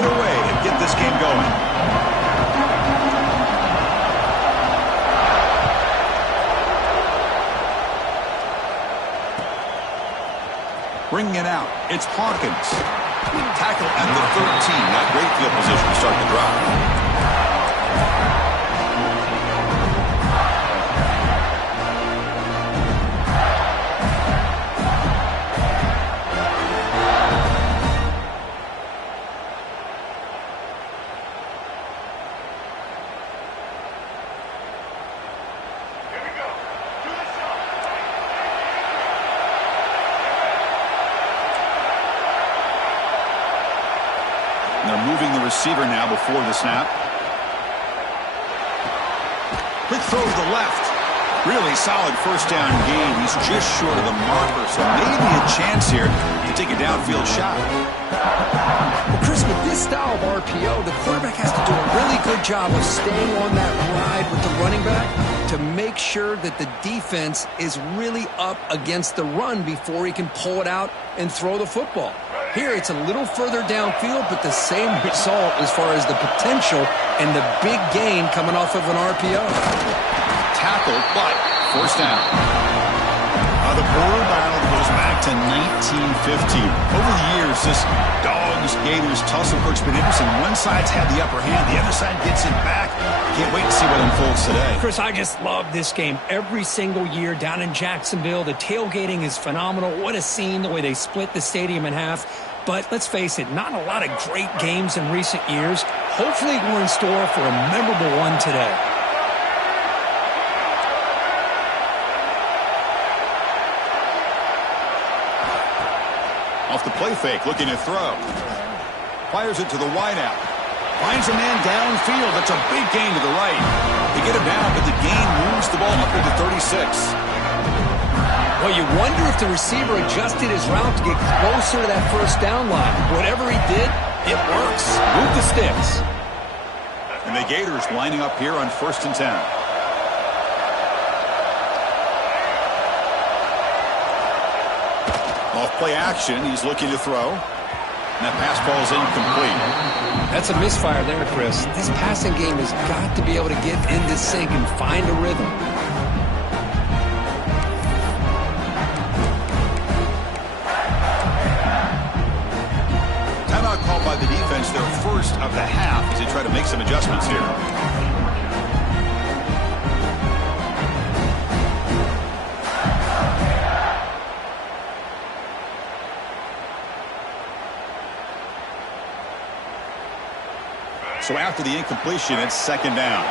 it away and get this game going. Bringing it out, it's Hawkins. Tackle at the 13. Not great field position to start the drive. They're moving the receiver now before the snap. Quick throw to the left. Really solid first down gain. He's just short of the marker, so maybe a chance here to take a downfield shot. Well, Chris, with this style of RPO, the quarterback has to do a really good job of staying on that ride with the running back to make sure that the defense is really up against the run before he can pull it out and throw the football. Here, it's a little further downfield, but the same result as far as the potential and the big gain coming off of an RPO. Tackled, but forced down. The border battle goes back to 1915. Over the years, this Dogs-Gators tussle has been interesting. One side's had the upper hand. The other side gets it back. Can't wait to see what unfolds today. Chris, I just love this game. Every single year down in Jacksonville, the tailgating is phenomenal. What a scene, the way they split the stadium in half. But let's face it, not a lot of great games in recent years. Hopefully we're in store for a memorable one today. Off the play fake, looking to throw. Fires it to the wideout. Finds a man downfield. That's a big gain to the right. They get him down, but the gain moves the ball up into 36. Well, you wonder if the receiver adjusted his route to get closer to that first down line. Whatever he did, it works. Move the sticks. And the Gators lining up here on 1st and 10. Off play action, he's looking to throw. And that pass ball is incomplete. That's a misfire there, Chris. This passing game has got to be able to get into sync and find a rhythm. Timeout called by the defense, their first of the half, as they try to make some adjustments here. So after the incompletion, it's 2nd down.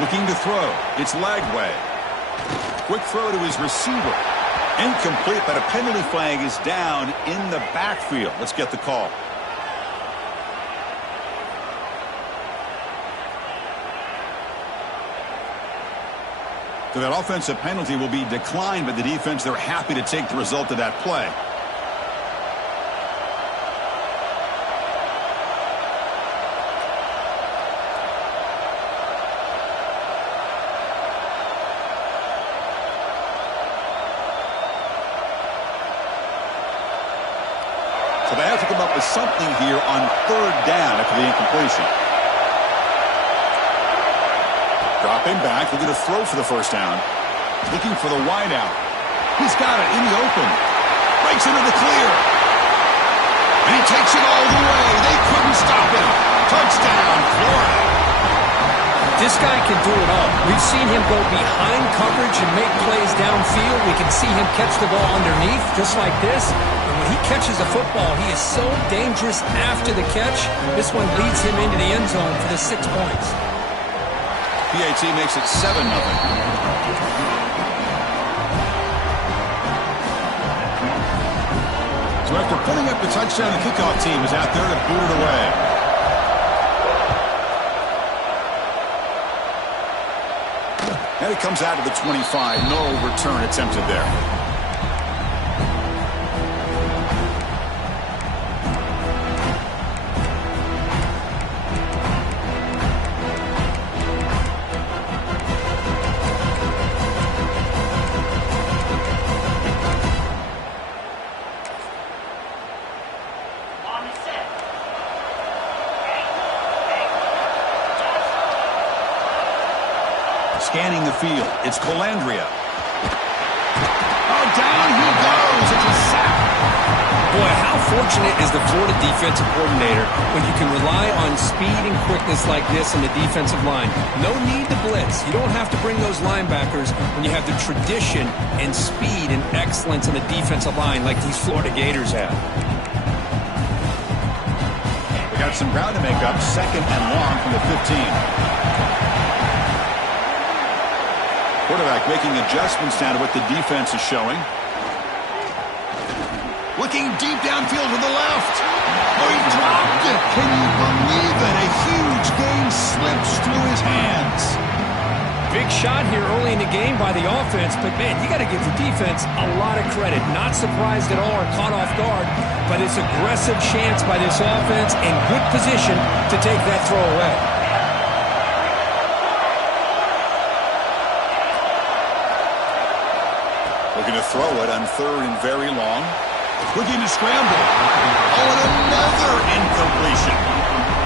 Looking to throw. It's Lagway. Quick throw to his receiver. Incomplete, but a penalty flag is down in the backfield. Let's get the call. So that offensive penalty will be declined by the defense. They're happy to take the result of that play. So they have to come up with something here on 3rd down after the incompletion. Dropping back, looking to throw for the first down. Looking for the wideout. He's got it in the open. Breaks into the clear. And he takes it all the way. They couldn't stop him. Touchdown, Florida. This guy can do it all. We've seen him go behind coverage and make plays downfield. We can see him catch the ball underneath, just like this. And when he catches a football, he is so dangerous after the catch. This one leads him into the end zone for the 6 points. PAT makes it 7-0. So after putting up the touchdown, the kickoff team is out there to boot it away. And it comes out to the 25. No return attempted there. field. It's Colandrea. Oh, down he goes. It's a sack. Boy, how fortunate is the Florida defensive coordinator when you can rely on speed and quickness like this in the defensive line. No need to blitz. You don't have to bring those linebackers when you have the tradition and speed and excellence in the defensive line like these Florida Gators have. We got some ground to make up. 2nd and long from the 15. Quarterback making adjustments down to what the defense is showing. Looking deep downfield to the left. Oh, he dropped it. Can you believe it? A huge game slips through his hands. Big shot here early in the game by the offense, but, man, you got to give the defense a lot of credit. Not surprised at all or caught off guard, but it's aggressive chance by this offense and good position to take that throw away. Looking to throw it on 3rd and very long. Looking to scramble. Oh, and another incompletion.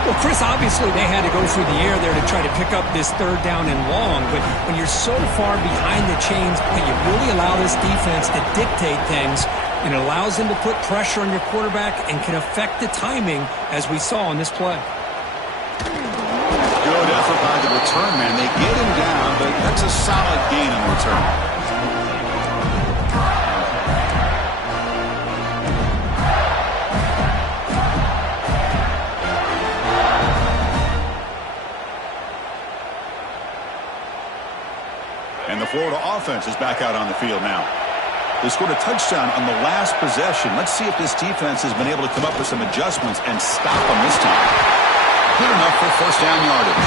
Well, Chris, obviously they had to go through the air there to try to pick up this 3rd down and long, but when you're so far behind the chains, you really allow this defense to dictate things, and it allows them to put pressure on your quarterback and can affect the timing, as we saw on this play. Good effort by the return man. They get him down, but that's a solid gain on the return. And the Florida offense is back out on the field now. They scored a touchdown on the last possession. Let's see if this defense has been able to come up with some adjustments and stop them this time. Good enough for 1st down yardage.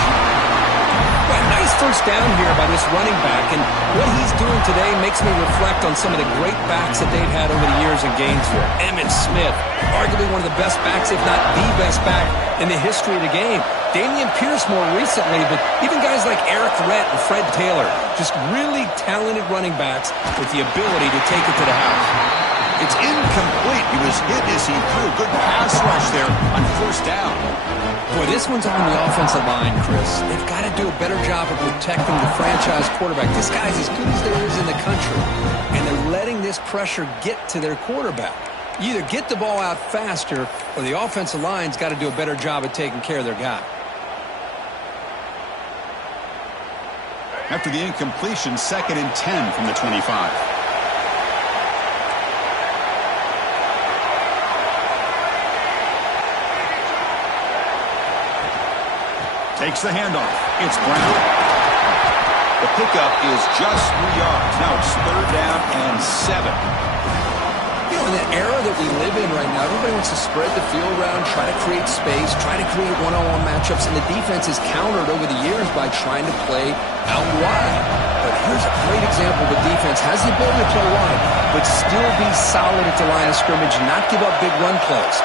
Well, nice 1st down here by this running back, and what he's doing today makes me reflect on some of the great backs that they've had over the years in Gainesville. Emmitt Smith, arguably one of the best backs, if not the best back in the history of the game. Damian Pierce more recently, but even guys like Eric Rett and Fred Taylor, just really talented running backs with the ability to take it to the house. It's incomplete. He was hit as he threw. Good pass rush there on 1st down. Boy, this one's on the offensive line, Chris. They've got to do a better job of protecting the franchise quarterback. This guy's as good as there is in the country, and they're letting this pressure get to their quarterback. You either get the ball out faster, or the offensive line's got to do a better job of taking care of their guy. After the incompletion, 2nd and 10 from the 25. Takes the handoff. It's Brown. The pickup is just 3 yards. Now it's 3rd down and 7. You know, in the era that we live in right now, everybody wants to spread the field around, try to create space, try to create one-on-one matchups, and the defense is countered over the years by trying to play out wide. But here's a great example. The defense has the ability to play wide, but still be solid at the line of scrimmage and not give up big run plays.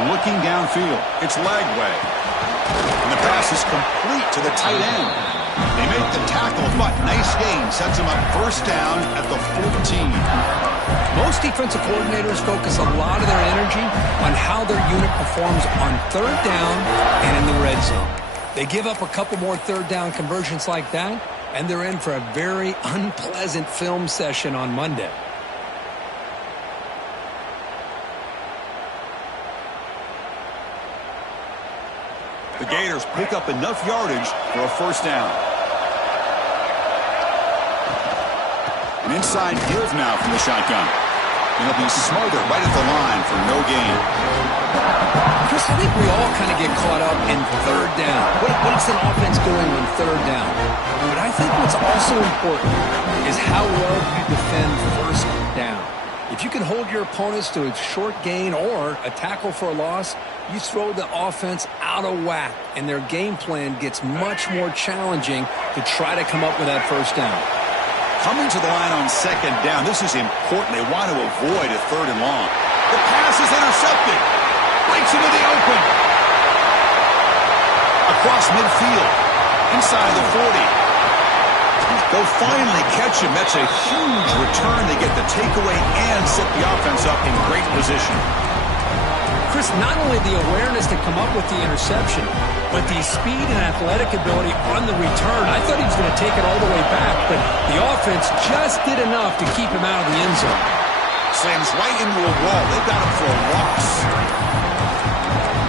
Looking downfield, it's Lagway. And the pass is complete to the tight end. They make the tackle, but nice gain. Sets them up 1st down at the 14. Most defensive coordinators focus a lot of their energy on how their unit performs on 3rd down and in the red zone. They give up a couple more 3rd down conversions like that, and they're in for a very unpleasant film session on Monday. The Gators pick up enough yardage for a 1st down. An inside give now from the shotgun. And he'll be smothered right at the line for no gain. Chris, I think we all kind of get caught up in 3rd down. What's an offense doing on 3rd down? But I think what's also important is how well you defend 1st down. If you can hold your opponents to a short gain or a tackle for a loss, you throw the offense out of whack, and their game plan gets much more challenging to try to come up with that 1st down. Coming to the line on 2nd down, this is important. They want to avoid a 3rd and long. The pass is intercepted. Breaks into the open. Across midfield. Inside the 40. He's They'll finally catch him. That's a huge return. They get the takeaway and set the offense up in great position. Chris, not only the awareness to come up with the interception, but the speed and athletic ability on the return. I thought he was going to take it all the way back, but the offense just did enough to keep him out of the end zone. Slams right into a wall. They've got him for a loss.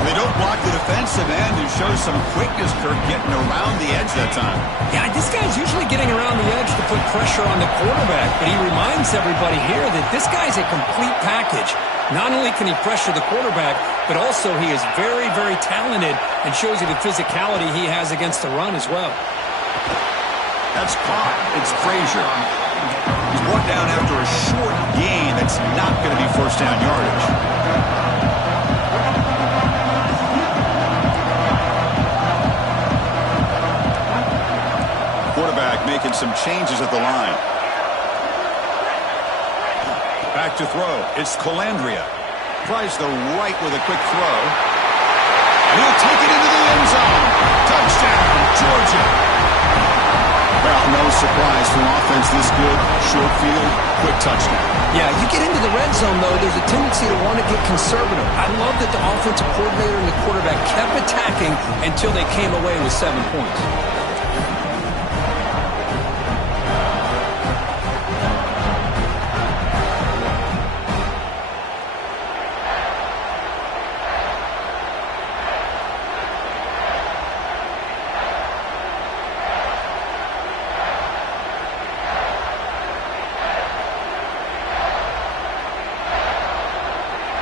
They don't block the defensive end, who shows some quickness, Kirk, getting around the edge that time. Yeah, this guy's usually getting around the edge to put pressure on the quarterback, but he reminds everybody here that this guy's a complete package. Not only can he pressure the quarterback, but also he is very, very talented and shows you the physicality he has against the run as well. That's caught. It's Frazier. He's brought down after a short gain. That's not going to be first down yardage. Quarterback making some changes at the line. Back to throw. It's Calandria. Tries the right with a quick throw. And he'll take it into the end zone. Touchdown, Georgia. Well, no surprise for an offense this good. Short field, quick touchdown. Yeah, you get into the red zone, though, there's a tendency to want to get conservative. I love that the offensive coordinator and the quarterback kept attacking until they came away with 7 points.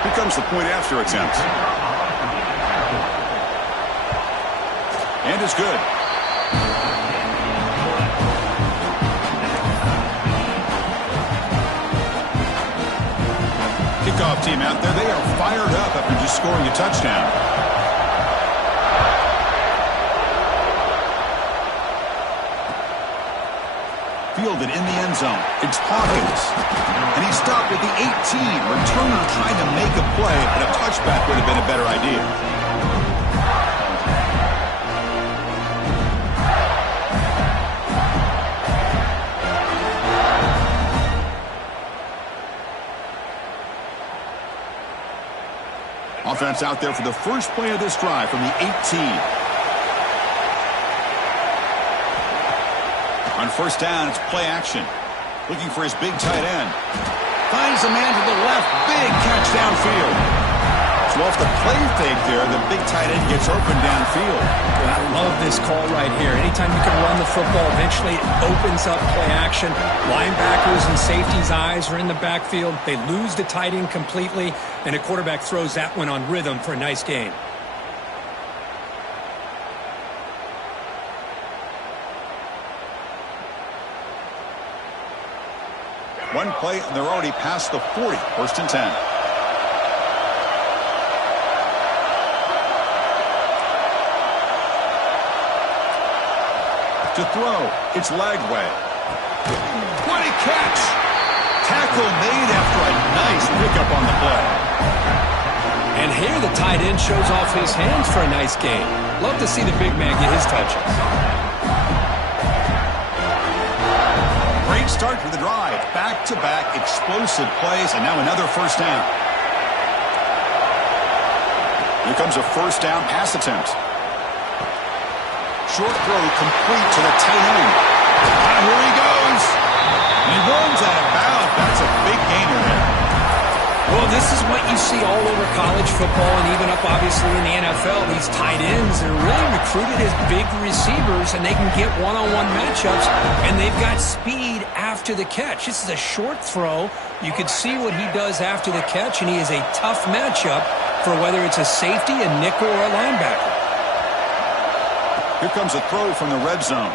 Here comes the point after attempt. And it's good. Kickoff team out there. They are fired up after just scoring a touchdown. Fielded in the end zone. It's Hawkins. And he stopped at the 18. Returner trying to make a play, but a touchback would have been a better idea. Offense out there for the first play of this drive from the 18. On first down, it's play action. Looking for his big tight end. Finds a man to the left. Big catch downfield. So off the play fake there, the big tight end gets open downfield. I love this call right here. Anytime you can run the football, eventually it opens up play action. Linebackers and safeties' eyes are in the backfield. They lose the tight end completely, and a quarterback throws that one on rhythm for a nice gain. One play, and they're already past the 40. First and 10. To throw, it's Lagway. What a catch! Tackle made after a nice pickup on the play. And here the tight end shows off his hands for a nice gain. Love to see the big man get his touches. Great start for the drive. Back-to-back explosive plays, and now another first down. Here comes a first down pass attempt. Short throw complete to the tight end. And here he goes. And he runs out of bounds. That's a big gainer there. Well, this is what you see all over college football and even up, obviously, in the NFL. These tight ends are really recruited as big receivers, and they can get one-on-one matchups, and they've got speed after the catch. This is a short throw. You could see what he does after the catch, and he is a tough matchup for whether it's a safety, a nickel, or a linebacker. Here comes a throw from the red zone.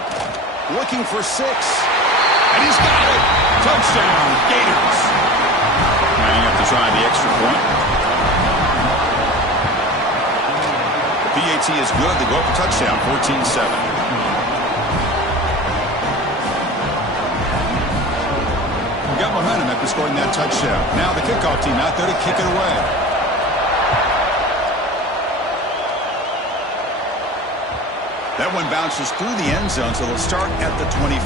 Looking for 6. And he's got it. Touchdown, Gators. Now you have to try the extra point. The PAT is good. They go up a touchdown, 14-7. We got momentum after scoring that touchdown. Now the kickoff team out there to kick it away. That one bounces through the end zone, so they'll start at the 25.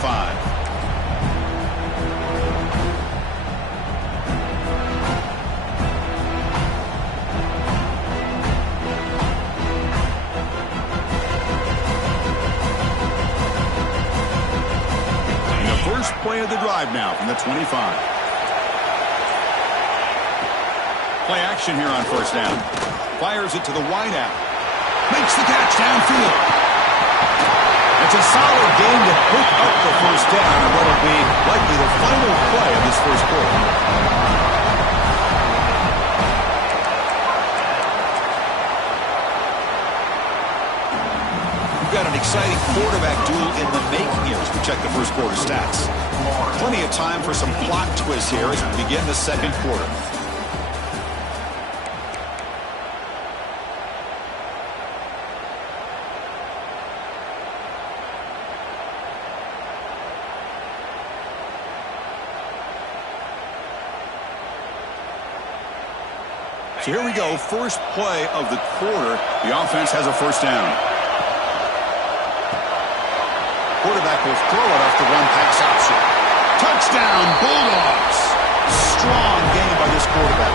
play of the drive now from the 25. Play action here on first down. Fires it to the wideout. Makes the catch downfield. It's a solid game to pick up the first down on what will be likely the final play of this first quarter. We've got an exciting quarterback duel in the making here as we check the first quarter stats. Plenty of time for some plot twists here as we begin the second quarter. So here we go, first play of the quarter. The offense has a first down. Quarterback will throw it off the one-pass option. Touchdown, Bulldogs. Strong game by this quarterback.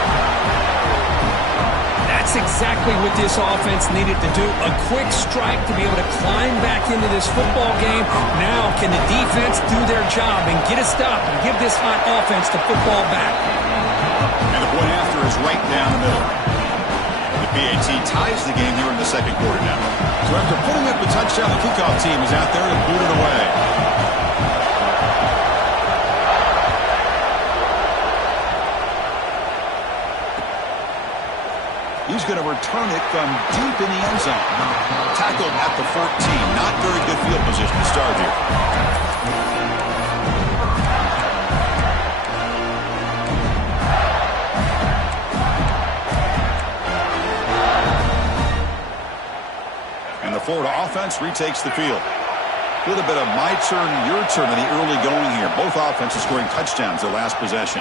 That's exactly what this offense needed to do. A quick strike to be able to climb back into this football game. Now can the defense do their job and get a stop and give this hot offense the football back? And the point after is right down the middle. The PAT ties the game here in the second quarter now. So after putting up a touchdown, the kickoff team is out there to boot it away. He's going to return it from deep in the end zone. Tackled at the 14. Not very good field position to start here. Florida offense retakes the field. A little bit of my turn, your turn in the early going here. Both offenses scoring touchdowns their last possession.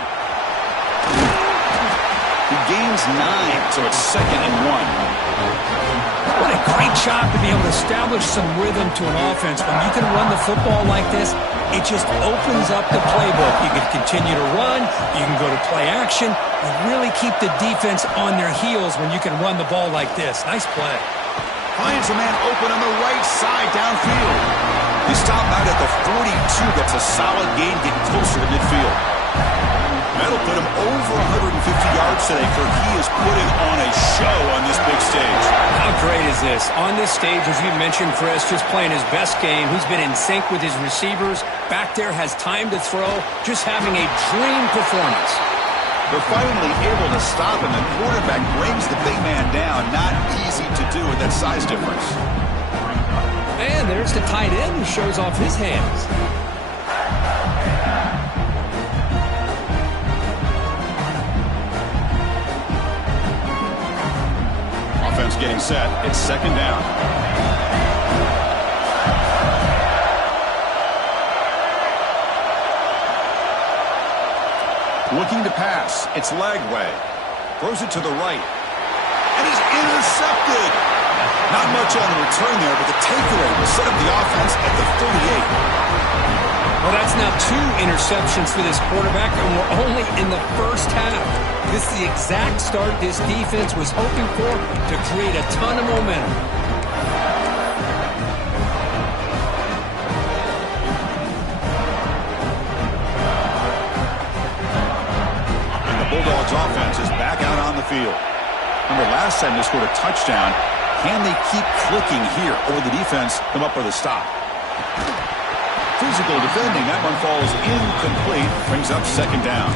He gains 9, so it's 2nd and 1. What a great job to be able to establish some rhythm to an offense. When you can run the football like this, it just opens up the playbook. You can continue to run. You can go to play action. You really keep the defense on their heels when you can run the ball like this. Nice play. Finds a man open on the right side downfield. He stopped out at the 42. That's a solid gain getting closer to midfield. That'll put him over 150 yards today, Kirk. He is putting on a show on this big stage. How great is this? On this stage, as you mentioned, Chris, just playing his best game. He's been in sync with his receivers. Back there, has time to throw. Just having a dream performance. They're finally able to stop him. The quarterback brings the big man down. Not easy to do with that size difference. And there's the tight end who shows off his hands. Offense getting set. It's 2nd down. Looking to pass. It's Lagway. Throws it to the right. And is intercepted. Not much on the return there, but the takeaway will set up the offense at the 38. Well, that's now 2 interceptions for this quarterback, and we're only in the first half. This is the exact start this defense was hoping for to create a ton of momentum. Bulldogs offense is back out on the field. Remember last time they scored a touchdown. Can they keep clicking here, or will the defense come up with a stop? Physical defending. That one falls incomplete. Brings up 2nd down.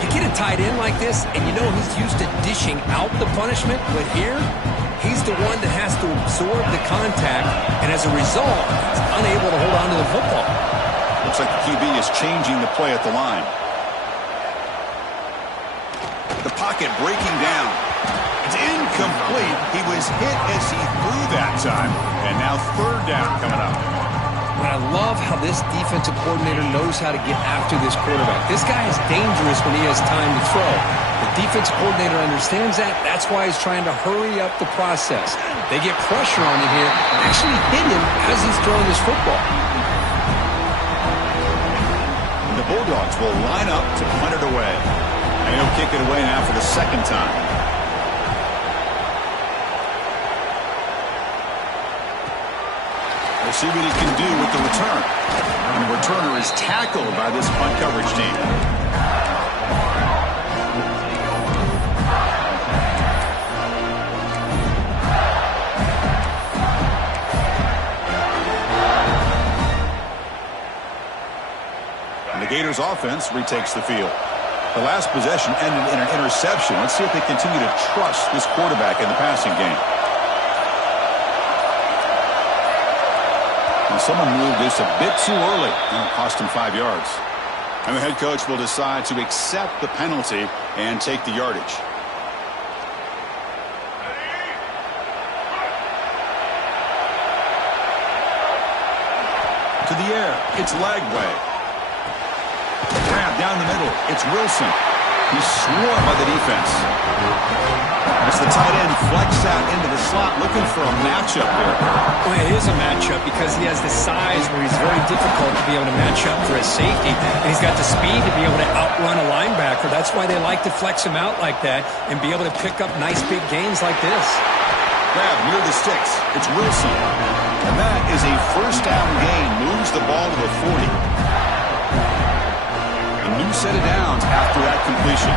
You get a tight end like this, and you know he's used to dishing out the punishment, but here, he's the one that has to absorb the contact, and as a result, he's unable to hold on to the football. Looks like the QB is changing the play at the line. The pocket breaking down. It's incomplete. He was hit as he threw that time. And now 3rd down coming up. And I love how this defensive coordinator knows how to get after this quarterback. This guy is dangerous when he has time to throw. The defensive coordinator understands that. That's why he's trying to hurry up the process. They get pressure on him here. Actually hit him as he's throwing this football. The Bulldogs will line up to punt it away. And he'll kick it away now for the 2nd time. They're see what he can do with the return. And the returner is tackled by this punt coverage team. And the Gators offense retakes the field. The last possession ended in an interception. Let's see if they continue to trust this quarterback in the passing game. And someone moved this a bit too early. That'll cost him 5 yards. And the head coach will decide to accept the penalty and take the yardage. To the air. It's Lagway. Grab down the middle. It's Wilson. He's swarmed by the defense. As the tight end flex out into the slot, looking for a matchup there. Well, it is a matchup because he has the size where he's very difficult to be able to match up for his safety. And he's got the speed to be able to outrun a linebacker. That's why they like to flex him out like that and be able to pick up nice big gains like this. Grab near the sticks. It's Wilson. And that is a first down gain. Moves the ball to the 40. A new set of downs after that completion.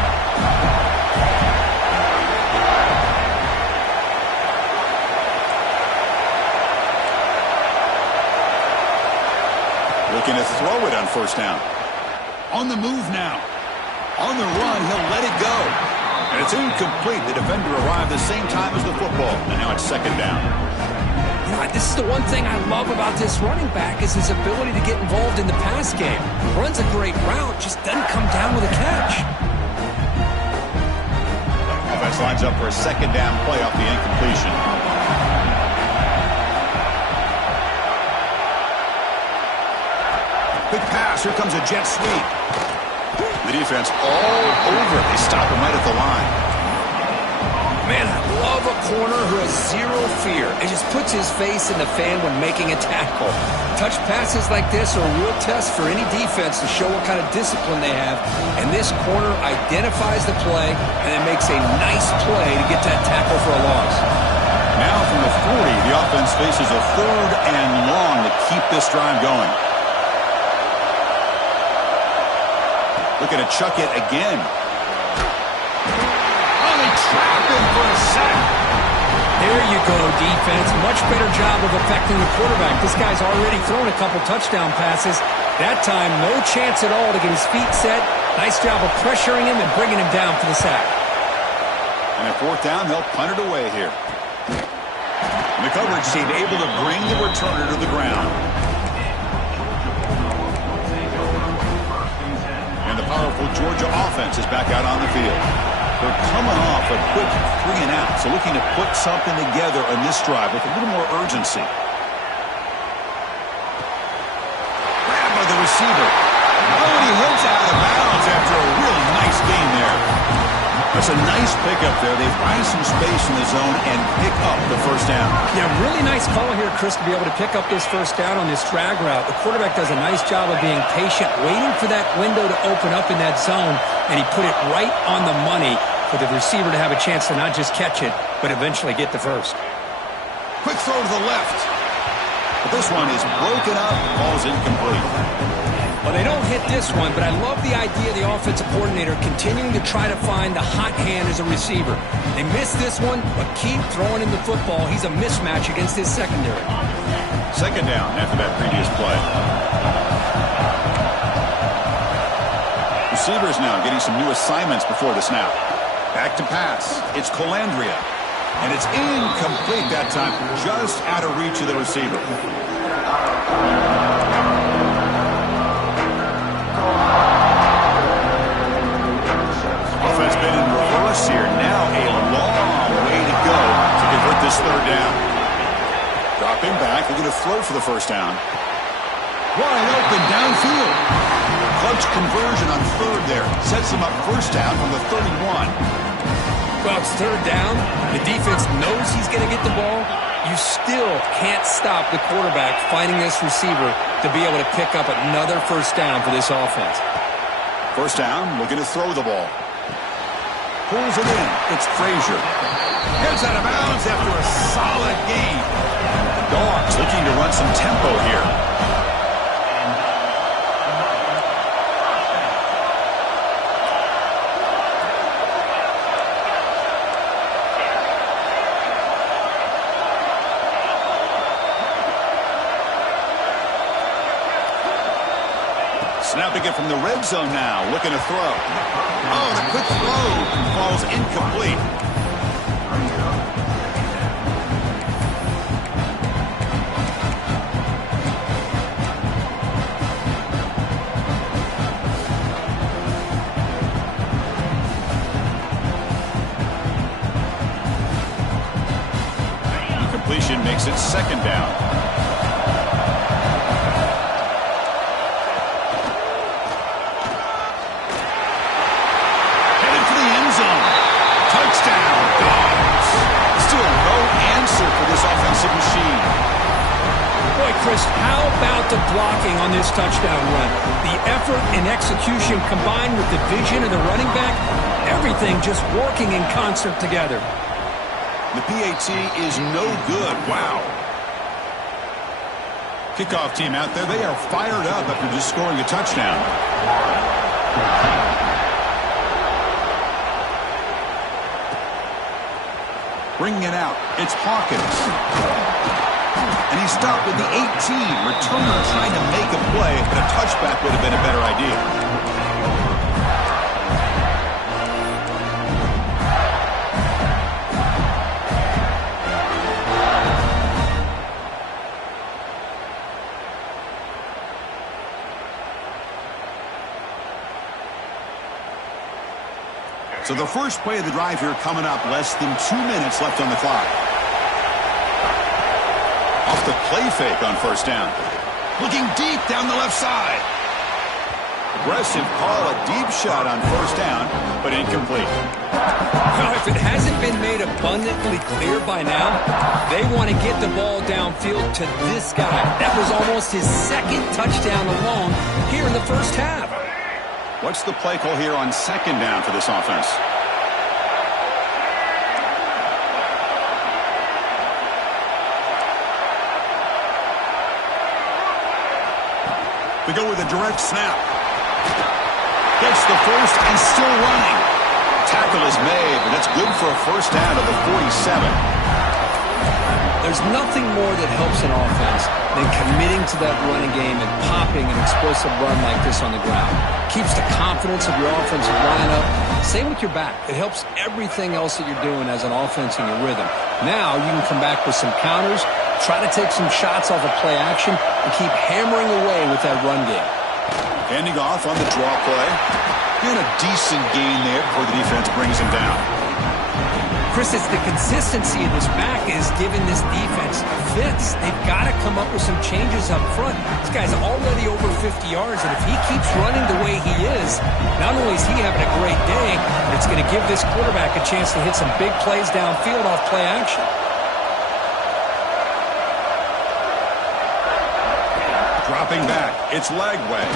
Looking to throw it on first down. On the move now. On the run, he'll let it go. And it's incomplete. The defender arrived the same time as the football. And now it's second down. This is the one thing I love about this running back is his ability to get involved in the pass game. Runs a great route, just doesn't come down with a catch. Offense lines up for a second down play off the incompletion. Big pass. Here comes a jet sweep. The defense all over. They stop him right at the line. Man, I love a corner who has zero fear. It just puts his face in the fan when making a tackle. Touch passes like this are a real test for any defense to show what kind of discipline they have. And this corner identifies the play and then makes a nice play to get that tackle for a loss. Now from the 40, the offense faces a third and long to keep this drive going. Looking to chuck it again. Trap him for a sack. There you go, defense. Much better job of affecting the quarterback. This guy's already thrown a couple touchdown passes. That time, no chance at all to get his feet set. Nice job of pressuring him and bringing him down for the sack. And at fourth down, they'll punt it away here. And the coverage team able to bring the returner to the ground. And the powerful Georgia offense is back out on the field. They're coming off a quick 3 and out, so looking to put something together on this drive with a little more urgency. Grabbed by the receiver. Oh, and he heads out of bounds after a real nice gain there. That's a nice pickup there. They find some space in the zone and pick up the first down. Yeah, really nice call here, Chris, to be able to pick up this first down on this drag route. The quarterback does a nice job of being patient, waiting for that window to open up in that zone, and he put it right on the money for the receiver to have a chance to not just catch it, but eventually get the first. Quick throw to the left. But this one is broken up, ball's incomplete. Well, they don't hit this one, but I love the idea of the offensive coordinator continuing to try to find the hot hand as a receiver. They missed this one, but keep throwing him the football. He's a mismatch against his secondary. Second down after that previous play. Receivers now getting some new assignments before the snap. Back to pass. It's Colandrea. And it's incomplete that time, just out of reach of the receiver. Offense been in reverse here. Now a long way to go to convert this third down. Dropping back, looking to throw for the first down. Wide open downfield. Clutch conversion on third there. Sets him up first down from the 31. Well, it's third down. The defense knows he's going to get the ball. You still can't stop the quarterback finding this receiver to be able to pick up another first down for this offense. First down, looking to throw the ball. Pulls it in. It's Frazier. Gets out of bounds after a solid gain. Dogs looking to run some tempo here. Snapping it from the red zone now, looking to throw. Oh, the quick throw falls incomplete. Incompletion makes it second down. Machine. Boy, Chris, how about the blocking on this touchdown run? The effort and execution combined with the vision of the running back, everything just working in concert together. The PAT is no good. Wow. Kickoff team out there, they are fired up after just scoring a touchdown. Bringing it out, it's Hawkins. And he stopped with the 18. Returner trying to make a play, but a touchback would have been a better idea. So the first play of the drive here coming up, less than 2 minutes left on the clock. Off the play fake on first down. Looking deep down the left side. Aggressive call, a deep shot on first down, but incomplete. Well, if it hasn't been made abundantly clear by now, they want to get the ball downfield to this guy. That was almost his second touchdown alone here in the first half. What's the play call here on second down for this offense? They go with a direct snap. Gets the first and still running. Tackle is made, but that's good for a first down at the 47. There's nothing more that helps an offense than committing to that running game and popping an explosive run like this on the ground. Keeps the confidence of your offensive lineup. Same with your back. It helps everything else that you're doing as an offense in your rhythm. Now you can come back with some counters, try to take some shots off of play action, and keep hammering away with that run game. Handing off on the draw play. And a decent gain there before the defense brings him down. Chris, it's the consistency of this back is giving this defense fits. They've got to come up with some changes up front. This guy's already over 50 yards, and if he keeps running the way he is, not only is he having a great day, but it's going to give this quarterback a chance to hit some big plays downfield off play action. Dropping back, it's Lagway.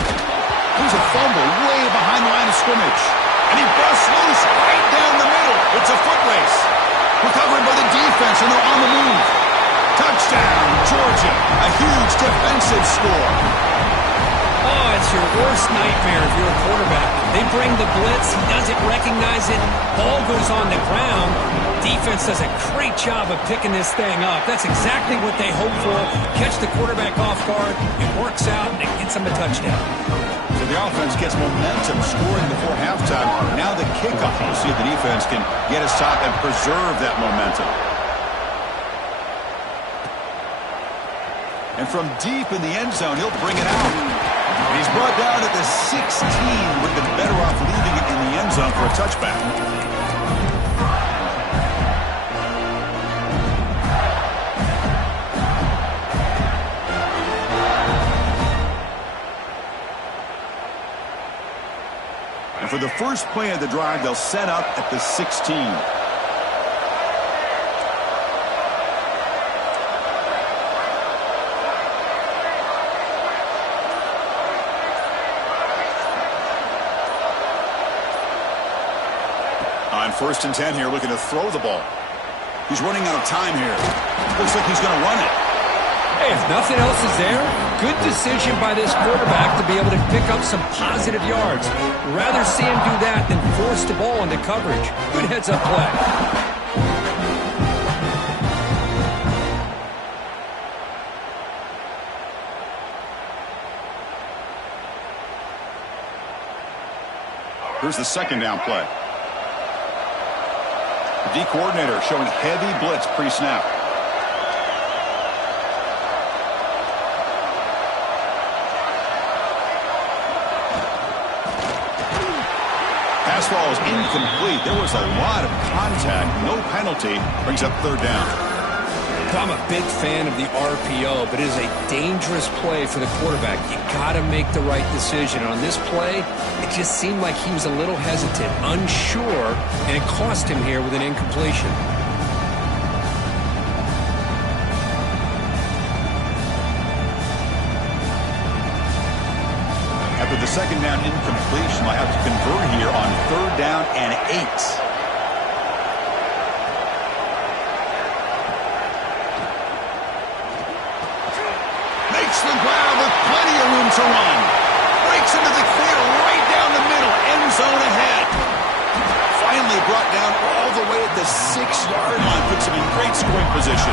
There's a fumble way behind the line of scrimmage. And he busts loose right down the middle. It's a foot race. Recovered by the defense, and they're on the move. Touchdown, Georgia. A huge defensive score. Oh, it's your worst nightmare if you're a quarterback. They bring the blitz. He doesn't recognize it. Ball goes on the ground. Defense does a great job of picking this thing up. That's exactly what they hope for. Catch the quarterback off guard. It works out, and it gets them a touchdown. So the offense gets momentum scoring before halftime. Now the kickoff. We'll see if the defense can get a stop and preserve that momentum. And from deep in the end zone, he'll bring it out. And he's brought down at the 16. Would have been better off leaving it in the end zone for a touchback. For the first play of the drive, they'll set up at the 16. On 1st and 10 here, looking to throw the ball. He's running out of time here. Looks like he's going to run it. Hey, if nothing else is there, good decision by this quarterback to be able to pick up some positive yards. Rather see him do that than force the ball into coverage. Good heads-up play. Here's the second down play. The D coordinator showing heavy blitz pre-snap. Pass ball is incomplete. There was a lot of contact. No penalty. Brings up third down. I'm a big fan of the RPO, but it is a dangerous play for the quarterback. You got to make the right decision. On this play, it just seemed like he was a little hesitant, unsure, and it cost him here with an incompletion. After the second down incompletion, I have to convert here on third down and 8. The ground with plenty of room to run. Breaks into the clear right down the middle. End zone ahead. Finally brought down all the way at the 6-yard line. Puts him in great scoring position.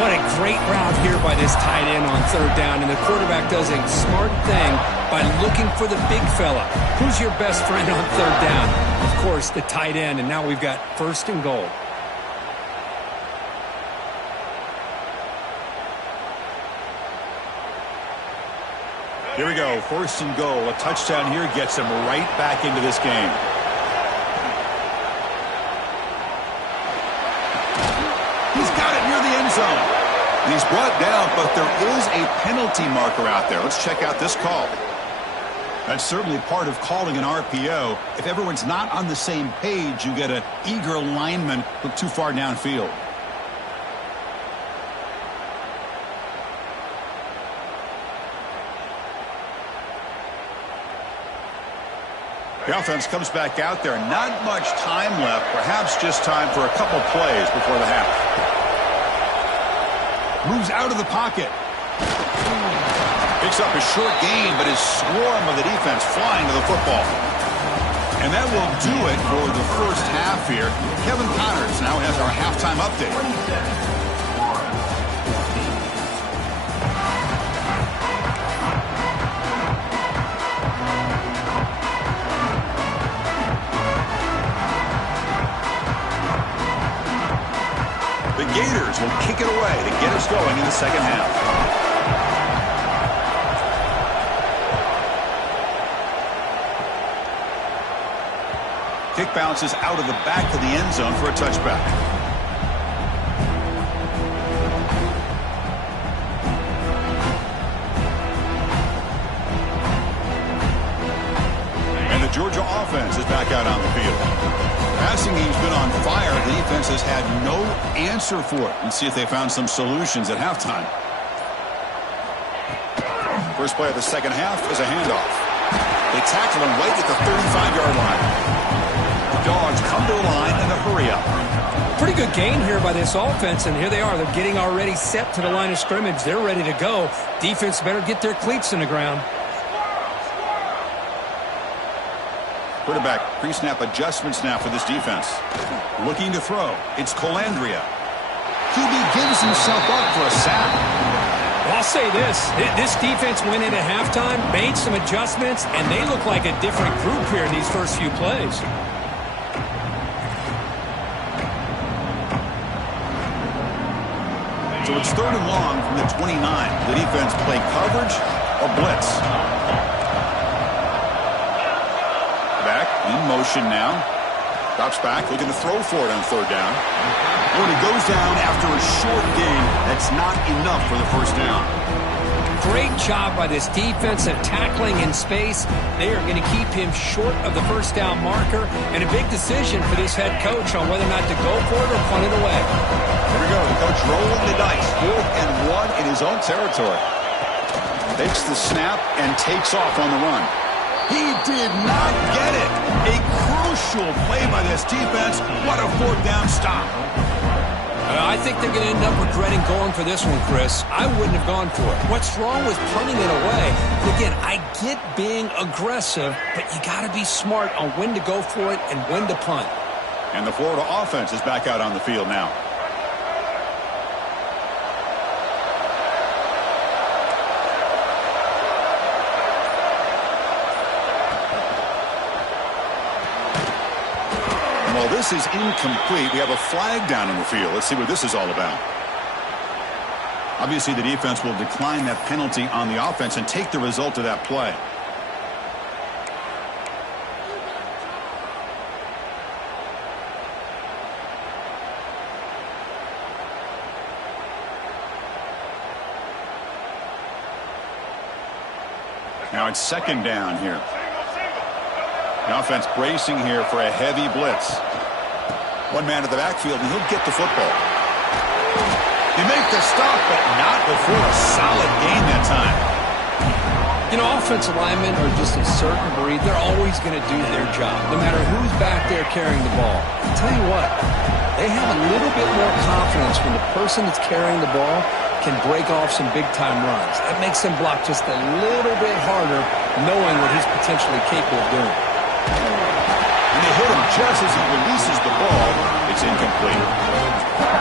What a great route here by this tight end on third down. And the quarterback does a smart thing by looking for the big fella. Who's your best friend on third down? Of course, the tight end. And now we've got first and goal. Here we go, first and goal. A touchdown here gets him right back into this game. He's got it near the end zone. And he's brought down, but there is a penalty marker out there. Let's check out this call. That's certainly part of calling an RPO. If everyone's not on the same page, you get an eager lineman look too far downfield. The offense comes back out there. Not much time left. Perhaps just time for a couple plays before the half. Moves out of the pocket. Picks up a short gain, but his swarm of the defense flying to the football. And that will do it for the first half here. Kevin Connors now has our halftime update. The Gators will kick it away to get us going in the second half. Kick bounces out of the back of the end zone for a touchback. And the Georgia offense is back out on the field. Passing game's been on fire. The defense has had no answer for it. Let's see if they found some solutions at halftime. First play of the second half is a handoff. They tackle him right at the 35-yard line. The Dogs come to the line in a hurry-up. Pretty good gain here by this offense, and here they are. They're getting already set to the line of scrimmage. They're ready to go. Defense better get their cleats in the ground. Quarterback pre-snap adjustments now for this defense. Looking to throw. It's Colandrea. QB gives himself up for a sack. Well, I'll say this defense went into halftime, made some adjustments, and they look like a different group here in these first few plays. So it's third and long from the 29. The defense play coverage or blitz. Back in motion now. Drops back, looking to throw for it on third down. When he goes down after a short gain, that's not enough for the first down. Great job by this defense of tackling in space. They are going to keep him short of the first down marker, and a big decision for this head coach on whether or not to go for it or punt it away. Here we go. The coach rolling the dice. 4th and 1 in his own territory. Takes the snap and takes off on the run. He did not get it. A crucial play by this defense. What a 4th down stop. I think they're going to end up regretting going for this one, Chris. I wouldn't have gone for it. What's wrong with punting it away? And again, I get being aggressive, but you got to be smart on when to go for it and when to punt. And the Florida offense is back out on the field now. Well, this is incomplete. We have a flag down in the field. Let's see what this is all about. Obviously, the defense will decline that penalty on the offense and take the result of that play. Now it's second down here. The offense bracing here for a heavy blitz. One man to the backfield, and he'll get the football. They make the stop, but not before a solid gain that time. You know, offensive linemen are just a certain breed. They're always going to do their job, no matter who's back there carrying the ball. I'll tell you what, they have a little bit more confidence when the person that's carrying the ball can break off some big-time runs. That makes them block just a little bit harder, knowing what he's potentially capable of doing. And they hit him just as he releases the ball. It's incomplete.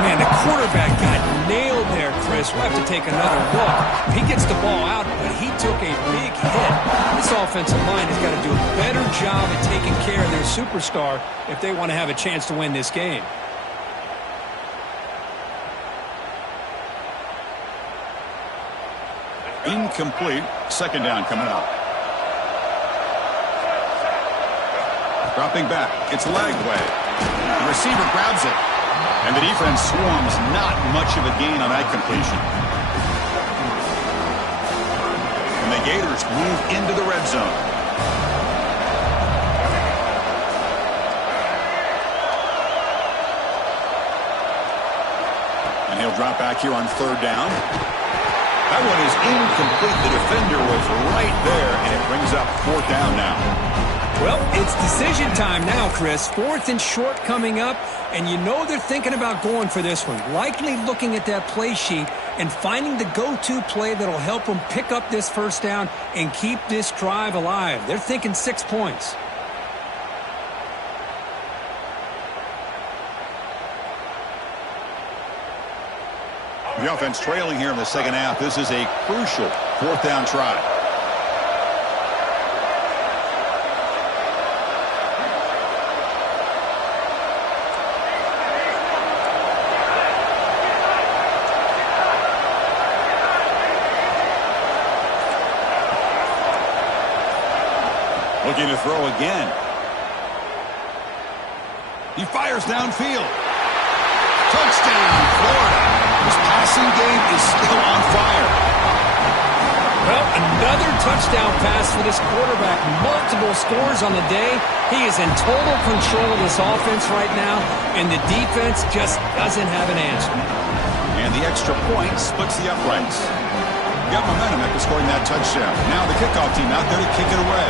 Man, the quarterback got nailed there, Chris. We'll have to take another look. He gets the ball out, but he took a big hit. This offensive line has got to do a better job at taking care of their superstar if they want to have a chance to win this game. Incomplete. Second down coming up. Dropping back. It's leg way. The receiver grabs it. And the defense swarms. Not much of a gain on that completion. And the Gators move into the red zone. And he'll drop back here on third down. That one is incomplete. The defender was right there, and it brings up fourth down now. Well, it's decision time now, Chris. Fourth and short coming up, and you know they're thinking about going for this one. Likely looking at that play sheet and finding the go-to play that'll help them pick up this first down and keep this drive alive. They're thinking 6 points. The offense trailing here in the second half. This is a crucial fourth down try. Looking to throw again. He fires downfield. Touchdown, Florida. His passing game is still on fire. Well, another touchdown pass for this quarterback. Multiple scores on the day. He is in total control of this offense right now, and the defense just doesn't have an answer. And the extra point splits the uprights. Got momentum after scoring that touchdown. Now the kickoff team out there to kick it away.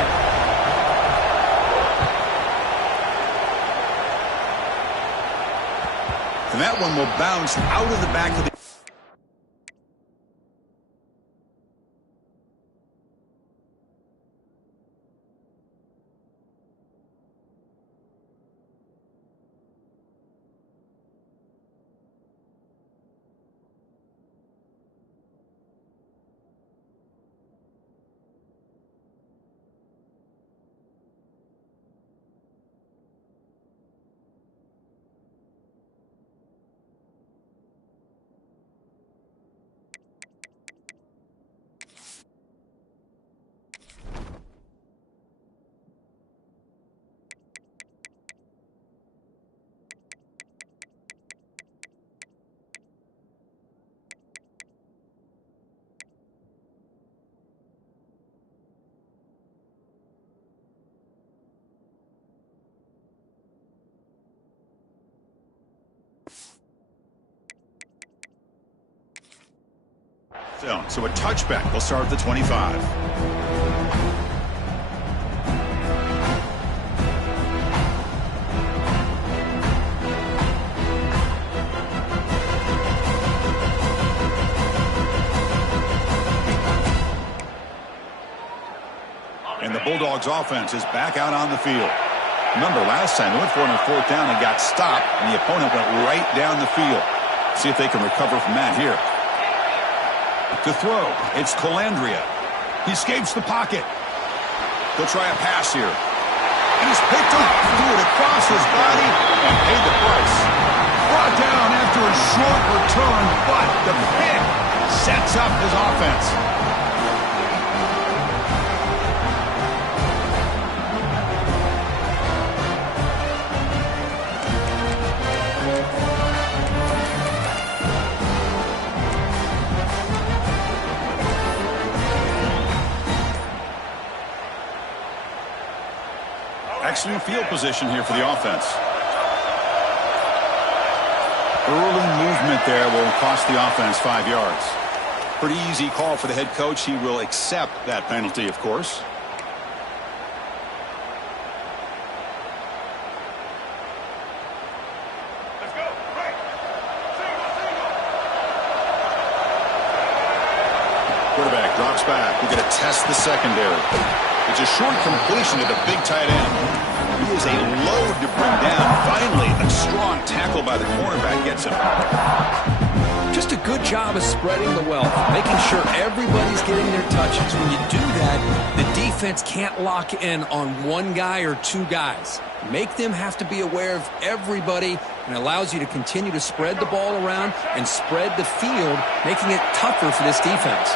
And that one will bounce out of the back of the... So a touchback will start at the 25. Bulldogs offense is back out on the field. Remember, last time they went for it on 4th down and got stopped, and the opponent went right down the field. See if they can recover from that here. To throw, it's Calandria. He escapes the pocket. He'll try a pass here. And he's picked up, threw it across his body, and paid the price. Brought down after a short return, but the pick sets up his offense. Excellent field position here for the offense. Early movement there will cost the offense 5 yards. Pretty easy call for the head coach. He will accept that penalty, of course. Let's go. Right. Single. Quarterback drops back. We're going to test the secondary. It's a short completion to the big tight end. He is a load to bring down. Finally, a strong tackle by the cornerback gets him. Just a good job of spreading the wealth, making sure everybody's getting their touches. When you do that, the defense can't lock in on one guy or two guys. Make them have to be aware of everybody, and allows you to continue to spread the ball around and spread the field, making it tougher for this defense.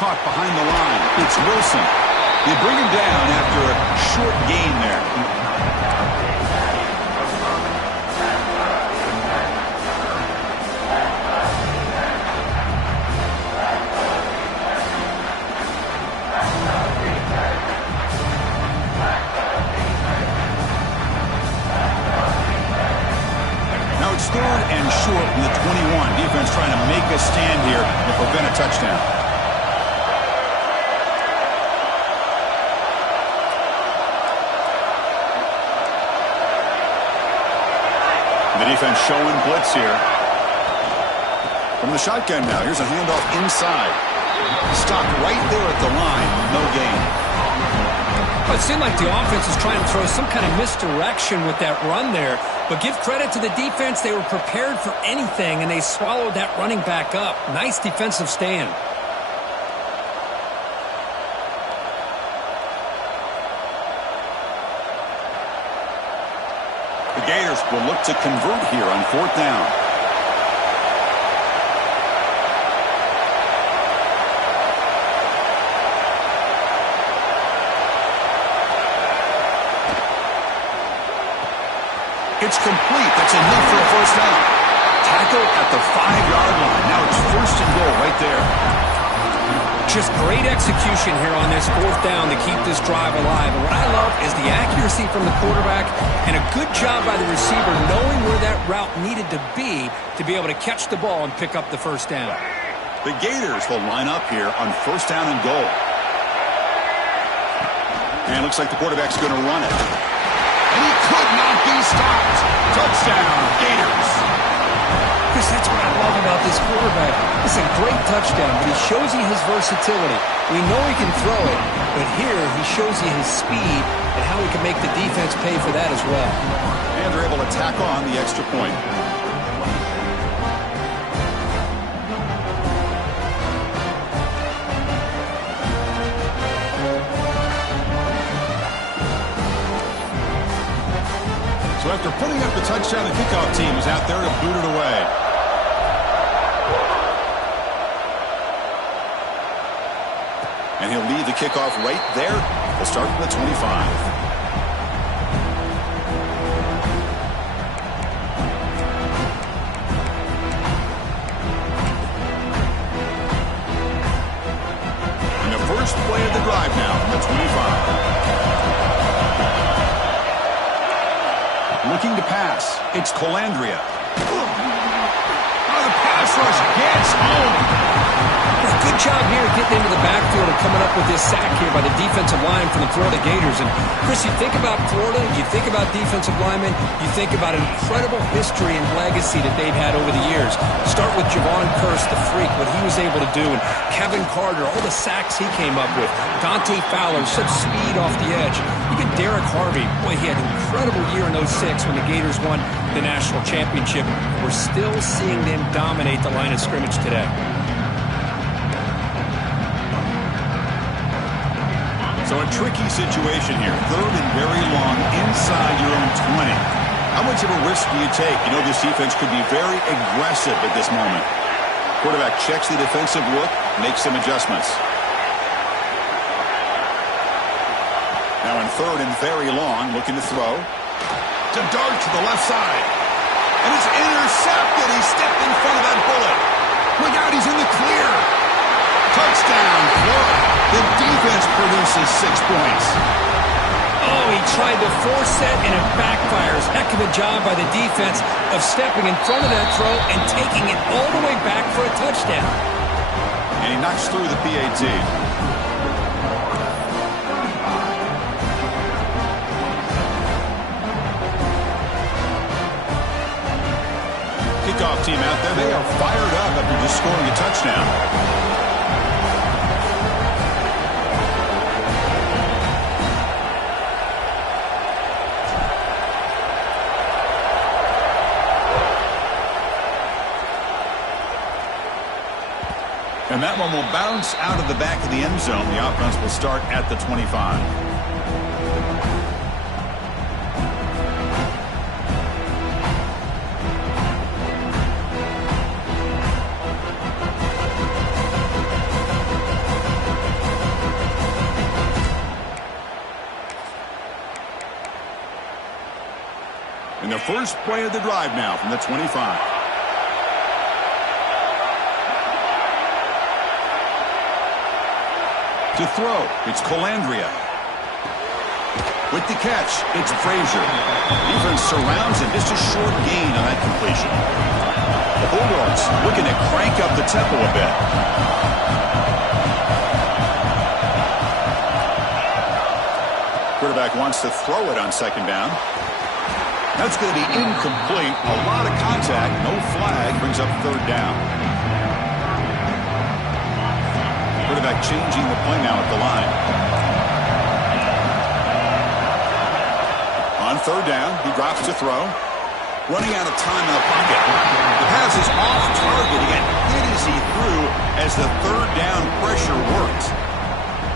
Caught behind the line. It's Wilson. They bring him down after a short gain there. Now it's 3rd and short from the 21. Defense trying to make a stand here and prevent a touchdown. The defense showing blitz here. From the shotgun now, here's a handoff inside. Stopped right there at the line, no gain. Well, it seemed like the offense was trying to throw some kind of misdirection with that run there. But give credit to the defense. They were prepared for anything, and they swallowed that running back up. Nice defensive stand. The Gators will look to convert here on 4th down. It's complete. That's enough for a 1st down. Tackle at the 5-yard line. Now it's 1st and goal right there. Just great execution here on this 4th down to keep this drive alive. And what I love is the accuracy from the quarterback and a good job by the receiver knowing where that route needed to be able to catch the ball and pick up the 1st down. The Gators will line up here on 1st down and goal. And it looks like the quarterback's going to run it. And he could not be stopped. Touchdown, Gators. Chris, that's what I love about this quarterback. It's a great touchdown, but he shows you his versatility. We know he can throw it, but here he shows you his speed and how he can make the defense pay for that as well. And they're able to tack on the extra point. So after putting up the touchdown, the kickoff team is out there to boot it away. And he'll lead the kickoff right there. We'll start from the 25. And the first play of the drive now from the 25. Looking to pass. It's Calandria. Oh, the pass rush gets home. Good job here getting into the backfield and coming up with this sack here by the defensive line from the Florida Gators. And, Chris, you think about Florida, you think about defensive linemen, you think about an incredible history and legacy that they've had over the years. Start with Javon Kearse, the freak, what he was able to do, and Kevin Carter, all the sacks he came up with. Dante Fowler, such speed off the edge. Even Derek Harvey, boy, he had an incredible year in '06 when the Gators won the national championship. We're still seeing them dominate the line of scrimmage today. So a tricky situation here. 3rd and very long inside your own 20. How much of a risk do you take? You know this defense could be very aggressive at this moment. Quarterback checks the defensive look, makes some adjustments. Now in 3rd and very long, looking to throw. To dart to the left side. And it's intercepted. He stepped in front of that bullet. Look out, he's in the clear. Touchdown, Florida. The defense produces 6 points. Oh, he tried to force it, and it backfires. Heck of a job by the defense of stepping in front of that throw and taking it all the way back for a touchdown. And he knocks through the PAT. Kickoff team out there. They are fired up after just scoring a touchdown. And that one will bounce out of the back of the end zone. The offense will start at the 25. And the first play of the drive now from the 25. To throw, it's Colandrea. With the catch, it's Frazier. Defense surrounds him, just a short gain on that completion. The Bulldogs looking to crank up the tempo a bit. Quarterback wants to throw it on 2nd down. That's going to be incomplete. A lot of contact, no flag, brings up 3rd down. Quarterback changing the play now at the line. On 3rd down, he drops to throw. Running out of time in the pocket. The pass is off target. He got hit as he threw as the 3rd down pressure worked.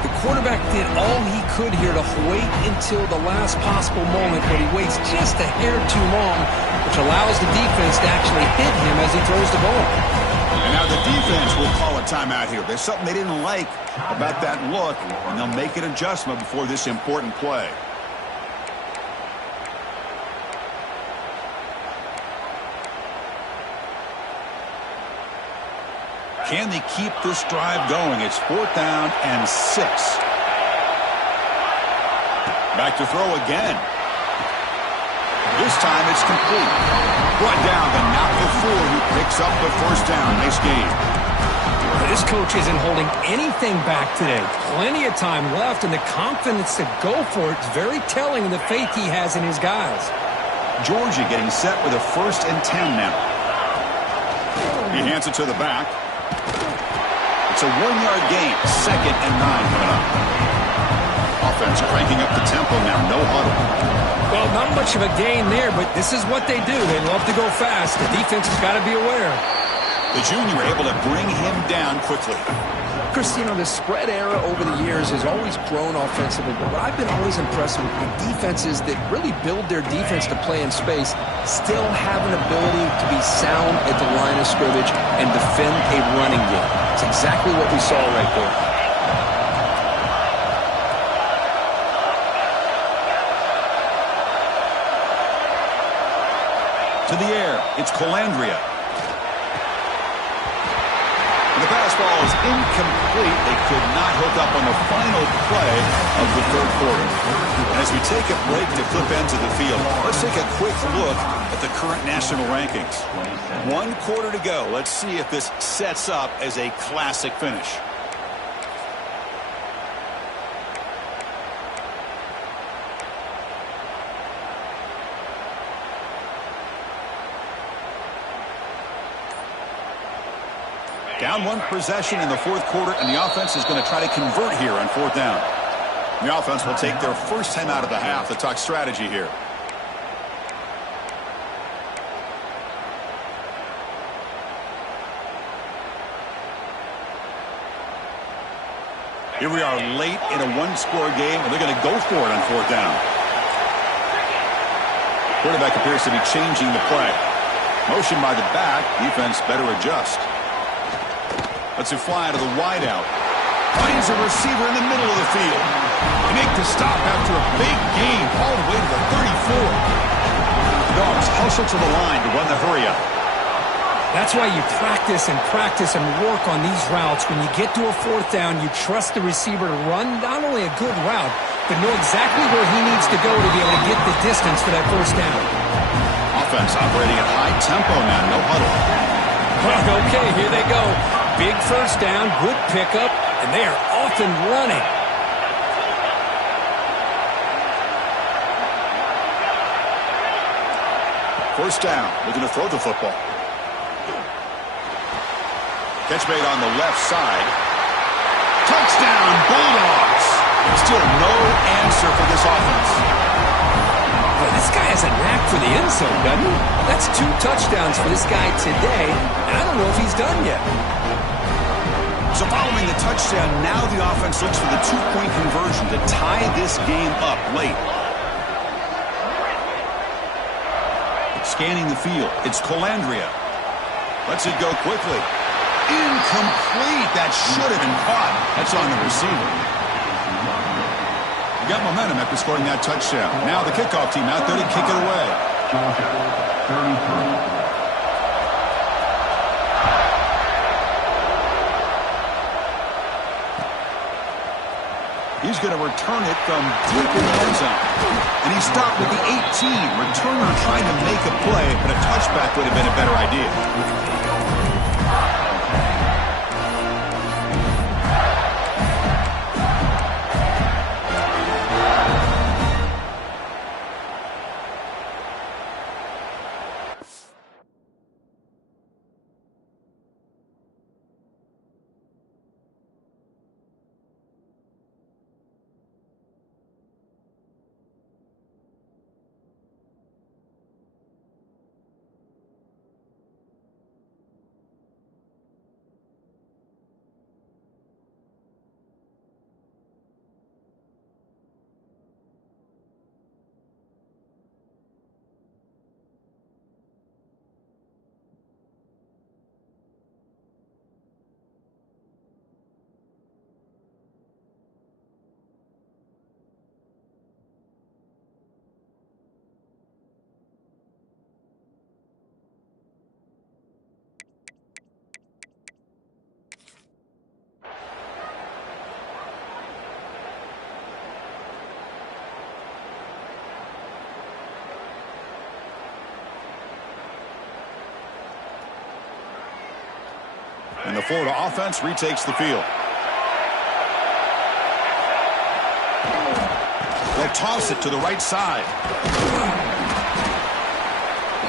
The quarterback did all he could here to wait until the last possible moment, but he waits just a hair too long, which allows the defense to actually hit him as he throws the ball. And now the defense will call a timeout here. There's something they didn't like about that look, and they'll make an adjustment before this important play. Can they keep this drive going? It's 4th down and 6. Back to throw again. This time it's complete. Brought down the Napa Ford, who picks up the 1st down. Nice game. This coach isn't holding anything back today. Plenty of time left, and the confidence to go for it is very telling of the faith he has in his guys. Georgia getting set with a 1st and 10 now. He hands it to the back. It's a 1-yard gain. 2nd and 9 coming up. Offense cranking up the tempo now. No huddle. Well, not much of a gain there, but this is what they do. They love to go fast. The defense has got to be aware. The junior able to bring him down quickly. Chris, you know, the spread era over the years has always grown offensively, but what I've been always impressed with the defenses that really build their defense to play in space still have an ability to be sound at the line of scrimmage and defend a running game. It's exactly what we saw right there. To the air, it's Colandrea. The pass fastball is incomplete. They could not hook up on the final play of the third quarter. And as we take a break to flip ends of the field, let's take a quick look at the current national rankings. 1 quarter to go. Let's see if this sets up as a classic finish. Down 1 possession in the fourth quarter, and the offense is going to try to convert here on 4th down. The offense will take their first time out of the half to talk strategy here. Here we are late in a 1-score game, and they're going to go for it on 4th down. Quarterback appears to be changing the play. Motion by the back. Defense better adjust. Lets it fly to the wideout. Finds a receiver in the middle of the field. They make the stop after a big gain all the way to the 34. The Dogs hustle to the line to run the hurry-up. That's why you practice and work on these routes. When you get to a 4th down, you trust the receiver to run not only a good route, but know exactly where he needs to go to be able to get the distance for that 1st down. Offense operating at high tempo now, no huddle. Okay, here they go. Big 1st down, good pickup, and they are off and running. First down, looking to throw the football. Catch made on the left side. Touchdown, Bulldogs. Still no answer for this offense. Boy, this guy has a knack for the end zone, doesn't he? That's 2 touchdowns for this guy today, and I don't know if he's done yet. So following the touchdown, now the offense looks for the 2-point conversion to tie this game up late. Scanning the field, it's Colandrea. Lets it go quickly. Incomplete. That should have been caught. That's on the receiver. You got momentum after scoring that touchdown. Now the kickoff team out there to kick it away. He's going to return it from deep in the end zone. And he stopped with the 18. Returner trying to make a play, but a touchback would have been a better idea. And the Florida offense retakes the field. They'll toss it to the right side.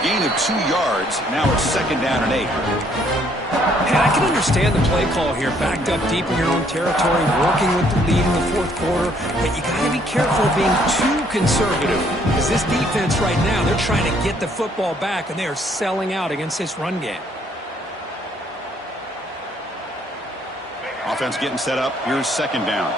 Gain of 2 yards. Now it's 2nd down and 8. Hey, I can understand the play call here. Backed up deep in your own territory, working with the lead in the 4th quarter. But you got to be careful of being too conservative. Because this defense right now, they're trying to get the football back, and they are selling out against this run game. Offense getting set up. Here's 2nd down.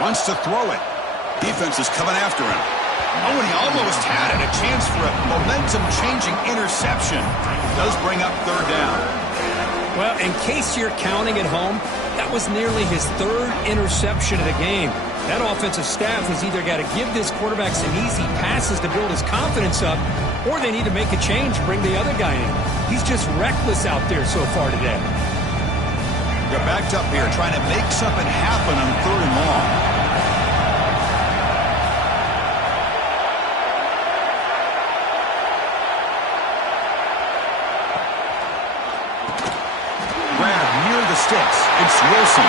Wants to throw it. Defense is coming after him. Oh, and he almost had it. A chance for a momentum-changing interception. Does bring up 3rd down. Well, in case you're counting at home, that was nearly his third interception of the game. That offensive staff has either got to give this quarterback some easy passes to build his confidence up, or they need to make a change, bring the other guy in. He's just reckless out there so far today. They're backed up here, trying to make something happen on 3rd and long. Grab near the sticks. It's Wilson.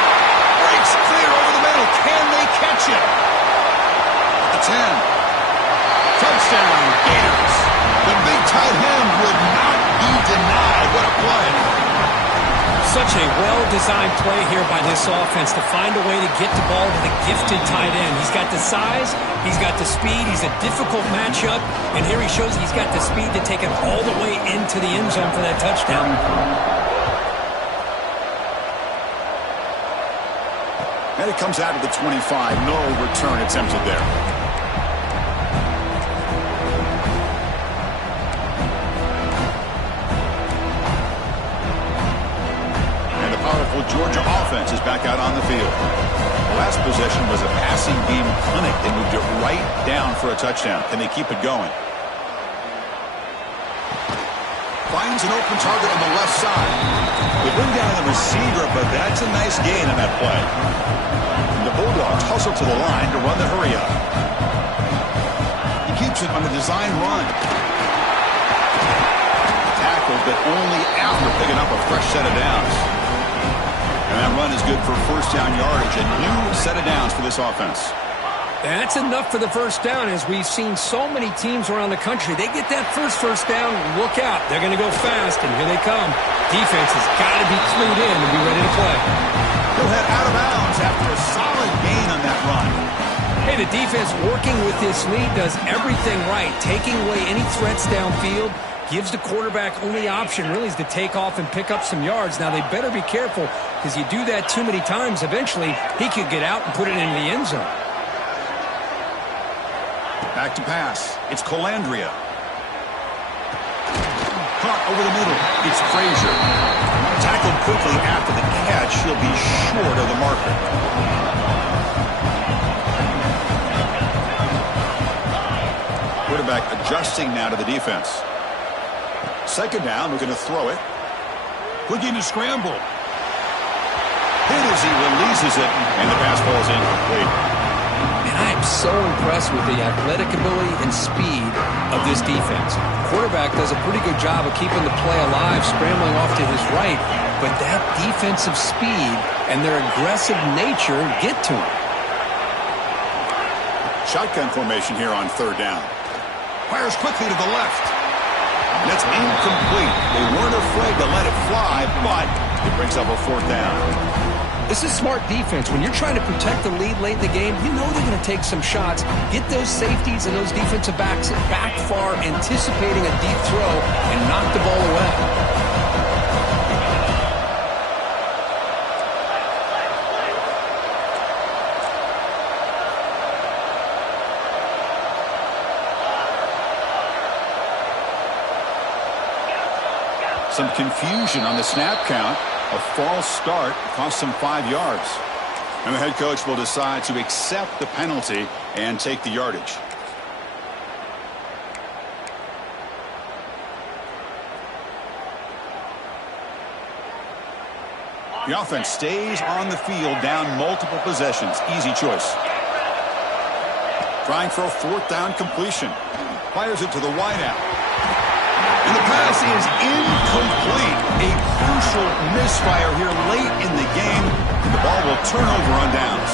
Breaks clear over the middle. Can they catch him? At the 10. Touchdown, Gators. The big tight end will not be denied. What a play. Such a well-designed play here by this offense to find a way to get the ball to the gifted tight end. He's got the size, he's got the speed, he's a difficult matchup, and here he shows he's got the speed to take it all the way into the end zone for that touchdown. And it comes out of the 25. No return attempted there. Georgia offense is back out on the field. The last possession was a passing game clinic. They moved it right down for a touchdown. Can they keep it going? Finds an open target on the left side. They bring down the receiver, but that's a nice gain on that play. And the Bulldogs hustle to the line to run the hurry up. He keeps it on the design run. Tackled, but only after picking up a fresh set of downs. And that run is good for first down yardage. A new set of downs for this offense. That's enough for the first down, as we've seen so many teams around the country. They get that first down, look out. They're going to go fast, and here they come. Defense has got to be clued in and be ready to play. He'll head out of bounds after a solid gain on that run. Hey, the defense working with this lead does everything right, taking away any threats downfield. Gives the quarterback only option really is to take off and pick up some yards. Now, they better be careful, because you do that too many times, eventually he could get out and put it into the end zone. Back to pass. It's Colandrea. Caught over the middle. It's Frazier. Tackled quickly after the catch. He'll be short of the marker. Quarterback adjusting now to the defense. 2nd down, we're going to throw it. Looking to scramble. Hit as he releases it, and the pass falls incomplete. And I am so impressed with the athletic ability and speed of this defense. Quarterback does a pretty good job of keeping the play alive, scrambling off to his right, but that defensive speed and their aggressive nature get to him. Shotgun formation here on 3rd down. Fires quickly to the left. That's incomplete. They weren't afraid to let it fly, but it brings up a 4th down. This is smart defense. When you're trying to protect the lead late in the game, you know they're going to take some shots, get those safeties and those defensive backs back far, anticipating a deep throw, and knock the ball away. Some confusion on the snap count. A false start cost them 5 yards. And the head coach will decide to accept the penalty and take the yardage. The offense stays on the field, down multiple possessions. Easy choice. Trying for a 4th down completion. Fires it to the wideout. And the pass is incomplete. A crucial misfire here late in the game. And the ball will turn over on downs.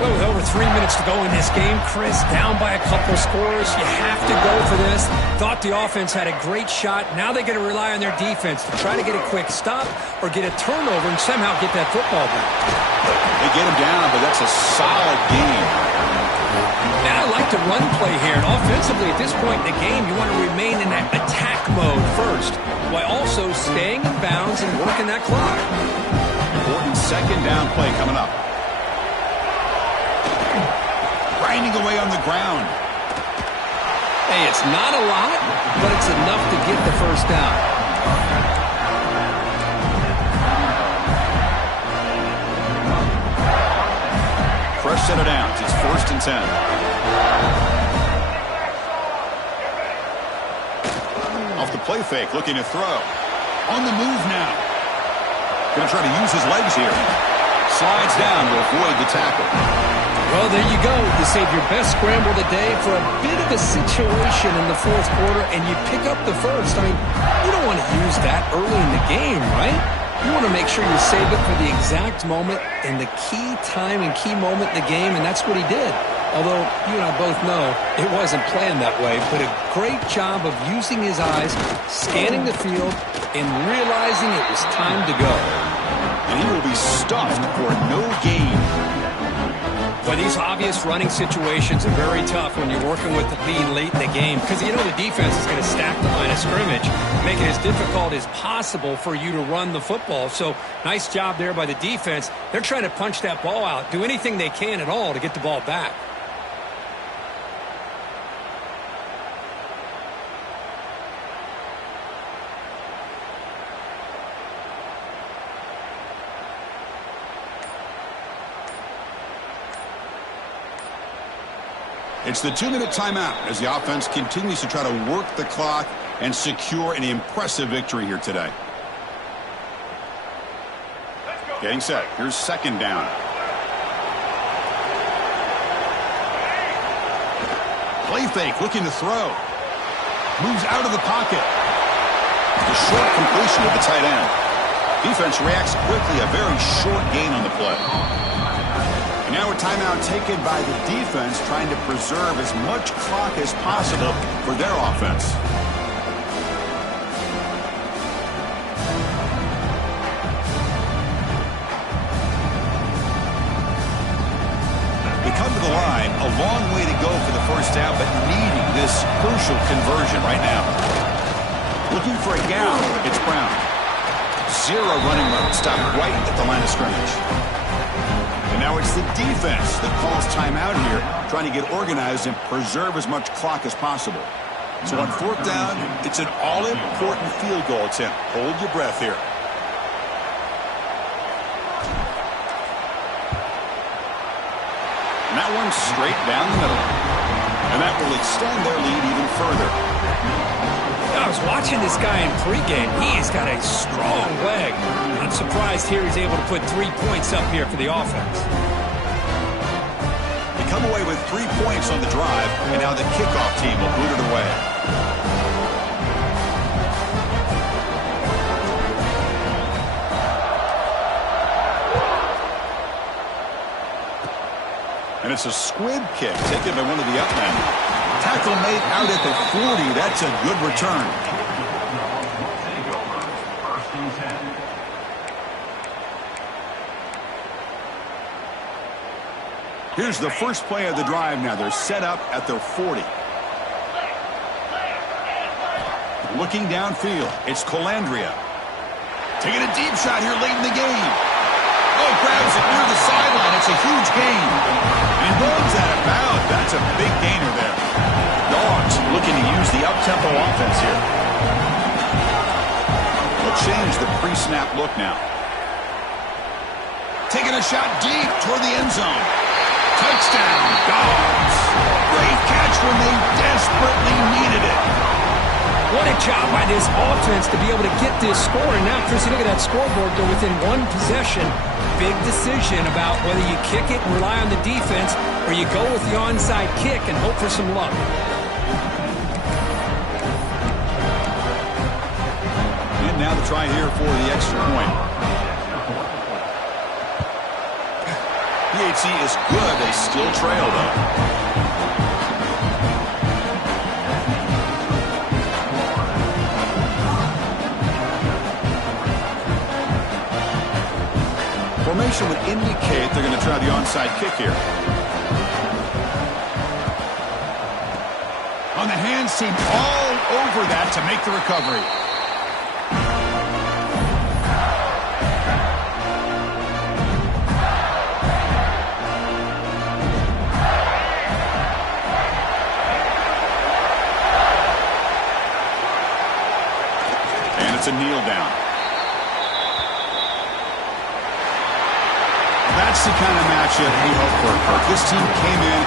Well, with over 3 minutes to go in this game, Chris, down by a couple scores. You have to go for this. Thought the offense had a great shot. Now they're going to rely on their defense to try to get a quick stop or get a turnover and somehow get that football back. They get him down, but that's a solid game. Now I like the run play here. And offensively, at this point in the game, you want to remain in that attack mode first, while also staying in bounds and working that clock. Important 2nd down play coming up. Grinding away on the ground. Hey, it's not a lot, but it's enough to get the 1st down. rush set of downs. It's 1st and 10. Off the play fake, looking to throw. On the move now. Going to try to use his legs here. Slides down to avoid the tackle. Well, there you go. You save your best scramble of the day for a bit of a situation in the 4th quarter, and you pick up the first. I mean, you don't want to use that early in the game, right? You want to make sure you save it for the exact moment and the key time and key moment in the game, and that's what he did. Although, you and I both know it wasn't planned that way, but a great job of using his eyes, scanning the field, and realizing it was time to go. And he will be stuffed for no gain. Well, these obvious running situations are very tough when you're working with the lead late in the game because you know the defense is going to stack the line of scrimmage, make it as difficult as possible for you to run the football. So nice job there by the defense. They're trying to punch that ball out, do anything they can at all to get the ball back. It's the 2-minute timeout as the offense continues to try to work the clock and secure an impressive victory here today. Getting set. Here's 2nd down. Play fake, looking to throw. Moves out of the pocket. The short completion of the tight end. Defense reacts quickly, a very short gain on the play. And now a timeout taken by the defense, trying to preserve as much clock as possible for their offense. They come to the line, a long way to go for the first down, but needing this crucial conversion right now. Looking for a gap, it's Brown. 0 running room, stopped right at the line of scrimmage. And now it's the defense that calls timeout here, trying to get organized and preserve as much clock as possible. So on 4th down, it's an all-important field goal attempt. Hold your breath here. And that one's straight down the middle. And that will extend their lead even further. I was watching this guy in pregame. He's got a strong leg. I'm surprised here he's able to put 3 points up here for the offense. They come away with 3 points on the drive, and now the kickoff team will boot it away. And it's a squib kick taken by one of the upmen. Tackle made out at the 40. That's a good return. Here's the first play of the drive now. They're set up at their 40. Looking downfield, it's Colandrea. Taking a deep shot here late in the game. Oh, grabs it near the sideline. It's a huge gain. And runs out of bounds. That's a big gainer there. Dogs looking to use the up-tempo offense here. They'll change the pre-snap look now. Taking a shot deep toward the end zone. Touchdown, Dogs. Great catch when they desperately needed it. What a job by this offense to be able to get this score. And now, Chris, you look at that scoreboard. They're within 1 possession. Big decision about whether you kick it and rely on the defense or you go with the onside kick and hope for some luck. And now the try here for the extra point. PHC is good. They still trail, though. Formation would indicate they're going to try the onside kick here. On the hands team, all over that to make the recovery. And it's a kneel down. That's the kind of matchup we hope for, Kirk. This team came in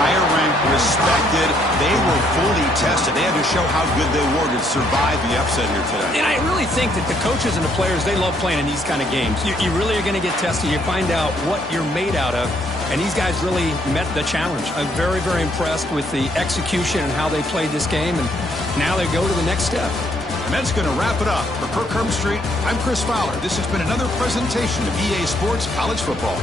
higher ranked, respected. They were fully tested. They had to show how good they were to survive the upset here today. And I really think that the coaches and the players, they love playing in these kind of games. You really are going to get tested. You find out what you're made out of. And these guys really met the challenge. I'm very, very impressed with the execution and how they played this game. And now they go to the next step. And that's going to wrap it up. For Kirk Herbstreit, I'm Chris Fowler. This has been another presentation of EA Sports College Football.